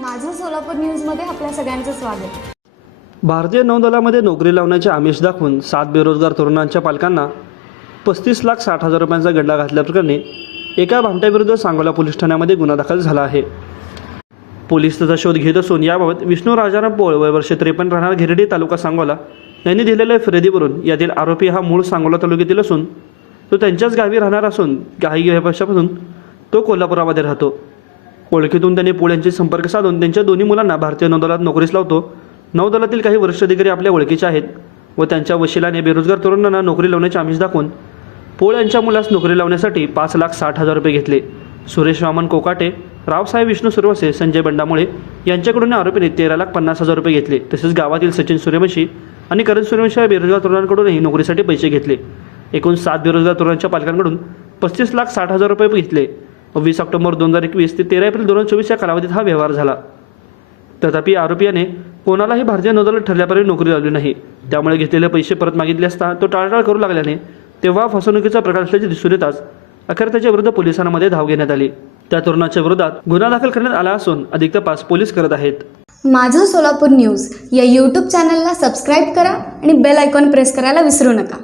माझं सोलापूर न्यूजमध्ये आपल्या सगळ्यांचं स्वागत. भारतीय नौदलामध्ये नोकरी लावण्याचे आमिष दाखवून सात बेरोजगार तरुणांच्या पालकांना पस्तीस लाख साठ हजार रुपयांचा गंडा घातल्याप्रकरणी एका भामट्याविरुद्ध सांगोला पोलीस ठाण्यामध्ये गुन्हा दाखल झाला आहे. पोलीस त्याचा शोध घेत असून याबाबत विष्णू राजाराम पोळ वय वर्ष त्रेपन्न राहणार घेरडी तालुका सांगोला यांनी दिलेल्या फिर्यादीवरून यातील आरोपी हा मूळ सांगोला तालुक्यातील असून तो त्यांच्याच गावी राहणार असून काही वर्षापासून तो कोल्हापुरामध्ये राहतो. ओळखीतून त्यांनी पोळ संपर्क साधून त्यांच्या दोन्ही मुलांना भारतीय नौदलात नोकरीस लावतो. नौदलातील काही वरिष्ठ अधिकारी आपल्या ओळखीचे आहेत व त्यांच्या वशिलाने बेरोजगार तरुणांना नोकरी लावण्याचे आमिष दाखवून पोळ यांच्या मुलास नोकरी लावण्यासाठी पाच लाख साठ हजार रुपये घेतले. सुरेश वामन कोकाटे रावसाहेब विष्णू सुरवसे संजय बंडामुळे यांच्याकडून आरोपीने तेरा लाख पन्नास हजार रुपये घेतले. तसेच गावातील सचिन सूर्यवंशी आणि करण सूर्यवंशी या बेरोजगार तरुणांकडूनही नोकरीसाठी पैसे घेतले. एकूण सात बेरोजगार तरुणांच्या पालकांकडून पस्तीस लाख साठ हजार रुपये घेतले. वीस ऑक्टोबर दोन हजार एकवीस ते तेरा एप्रिल दोन हजार चोवीस या कालावधीत हा व्यवहार झाला. तथापि आरोपी याने कोणालाही भारतीय नौदलात ठरल्यापर्यंत नोकरी लावली नाही. त्यामुळे घेतलेले पैसे परत मागितले असता तो टाळटाळ करू लागल्याने तेव्हा फसवणुकीचा प्रकार असल्याचे दिसून येताच अखेर त्याच्या विरुद्ध पोलिसांमध्ये धाव घेण्यात आली. त्या तरुणाच्या विरोधात गुन्हा दाखल करण्यात आला असून अधिक तपास पोलीस करत आहेत. माझं सोलापूर न्यूज या यूट्यूब चॅनलला सबस्क्राईब करा आणि बेल आयकॉन प्रेस करायला विसरू नका.